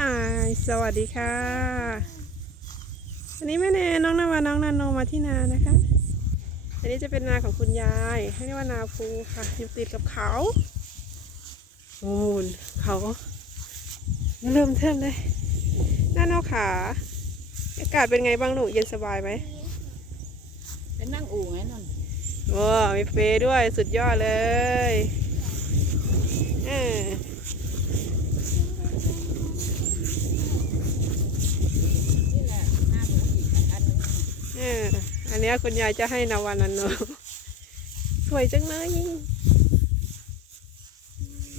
อ่าสวัสดีค่ะ วันนี้แม่แนนน้องนาวาน้องนาโนมาที่นานะคะ อันนี้จะเป็นนาของคุณยายให้เรียกว่านาภูค่ะ อยู่ติดกับเขาโอ้นเขาเริ่มเทิมเลยหน้าโนขา อากาศเป็นไงบ้างลูกเย็นสบายไหมเป็นนั่งอู่ไงนั่นว้ามีเฟย์ด้วยสุดยอดเลยเออ นี่แหละหน้าหนูอีกอันนึง เอออันนี้คุณยายจะให้นาวันนันโนสวยจังเลย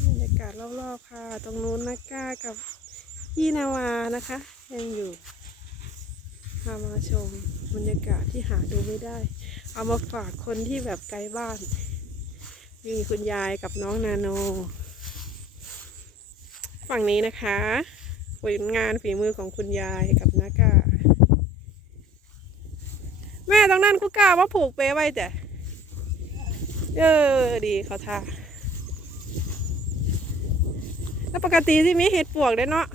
บรรยากาศรอบๆค่ะ ตรงนู้นนักก้ากับพี่นาวานะคะ ยังอยู่พามาชมบรรยากาศที่หาดูไม่ได้ เอามาฝากคนที่แบบไกลบ้าน มีคุณยายกับน้องนาโน ฝั่งนี้นะคะผลงานฝีมือของคุณยายกับนักก้า ตรงนั้นกูกล้าว่าผูกเปไว้แต่เออดีเขาท่าแล้วปกติที่มีเห็ดปวกได้เนาะ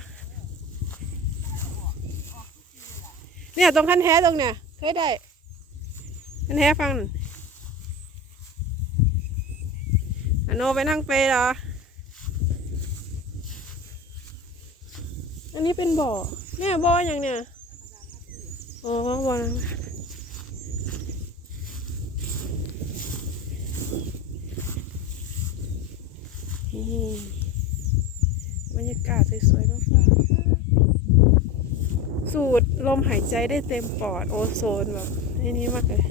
เนี่ยตรงคันแท้ตรงเนี่ยเคยได้คันแท้ฟังนั่นอโนไปนั่งเปเหรออันนี้เป็นบ่อเนี่ยบ่ออย่างเนี่ยอ๋อบ่อน้ำ นี่บรรยากาศสวยๆมากๆสูดลมหายใจได้เต็มปอดโอโซนแบบไอ้นี้มากเลย